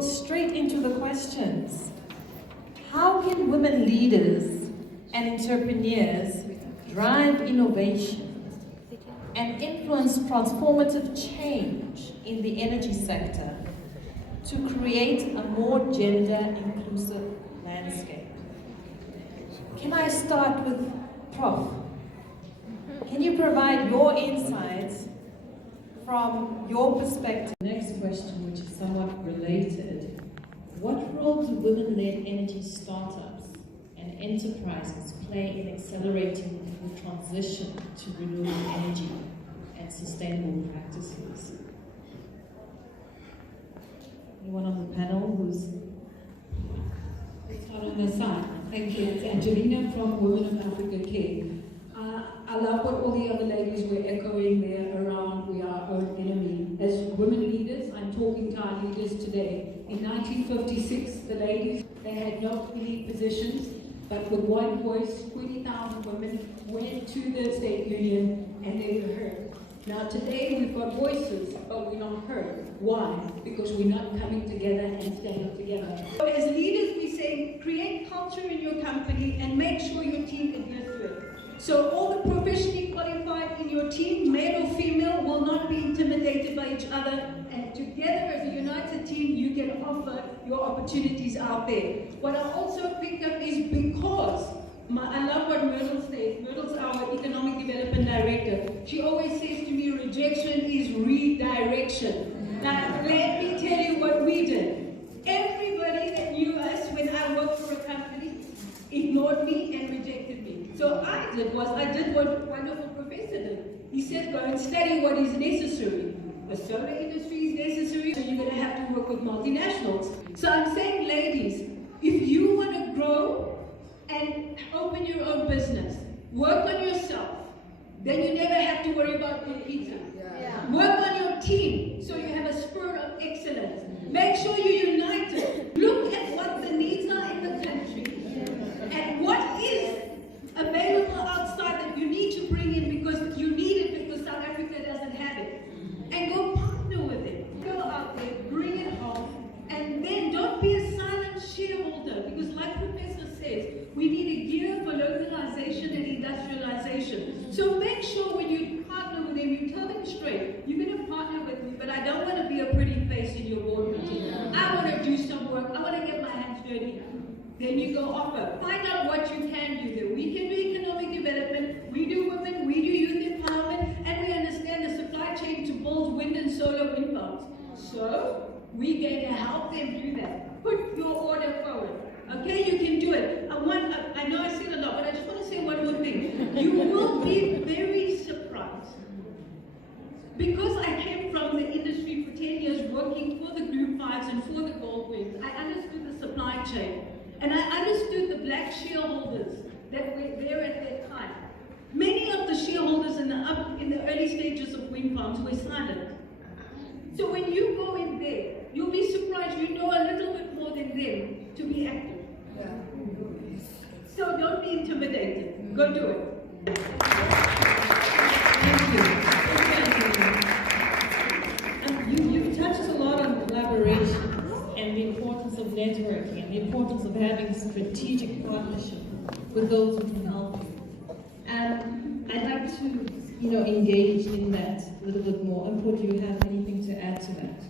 Straight into the questions. How can women leaders and entrepreneurs drive innovation and influence transformative change in the energy sector to create a more gender-inclusive landscape? Can I start with Prof? Can you provide your insights from your perspective? Next question, which is somewhat related. What role do women-led energy startups and enterprises play in accelerating the transition to renewable energy and sustainable practices? Anyone on the panel who's... Let's start on this side. Thank you. It's Angelina from Women of Africa Care. I love what all the other ladies were echoing there around we are our own enemy. As women leaders, I'm talking to our leaders today. In 1956, the ladies, they had no elite positions, but with one voice, 20,000 women went to the state union and they were heard. Now today we've got voices, but we're not heard. Why? Because we're not coming together and standing together. So as leaders, we say create culture in your company and make sure your team adheres to it. So all the professionally qualified in your team, male or female, will not be intimidated by each other, and together as a united team you can offer your opportunities out there. What I also picked up is because I love what Myrtle says. Myrtle's our economic development director. She always says to me, rejection is redirection. Now let me tell you what we did. Everybody that knew us when I worked for a company ignored me and rejected me. So I did what a wonderful professor did. He said, go and study what is necessary. The solar industry is necessary, so you're going to have to work with multinationals. So I'm saying, ladies, if you want to grow and open your own business, work on yourself, then you never have to worry about competing. Yeah. Work on your team, so you have a spirit of excellence. Make sure you're united. Look at what the needs are in the country and what is available outside that you need to bring in because you need it because South Africa doesn't have it. And go partner with it. Go out there, bring it home, and then don't be a silent shareholder because like Professor says, we need a gear for localization and industrialization. So make sure when you partner with them, you tell them straight, you're going to partner with me, but I don't want to be a pretty face in your board meeting. I want to do some work. I want to get my hands dirty. Then you go offer. Find out what you can do there. We can do economic development, we do women, we do youth empowerment, and we understand the supply chain to build wind and solar wind farms. So we're going to help them do that. Put your order forward. Okay, you can do it. I know I said a lot, but I just want to say one more thing. You will be very surprised. Because I came from the industry for 10 years working for the Group 5s and for the Gold Wings, I understood the supply chain. And I understood the black shareholders that were there at that time. Many of the shareholders in the early stages of wind farms were silent. So when you go in there, you'll be surprised you know a little bit more than them to be active. Yeah. So don't be intimidated. Go do it. Thank you. You've touched a lot on collaboration and the importance of networking and the importance of having strategic partnership with those who can help you. And I'd like to, engage in that a little bit more. Empowa, do you have anything to add to that?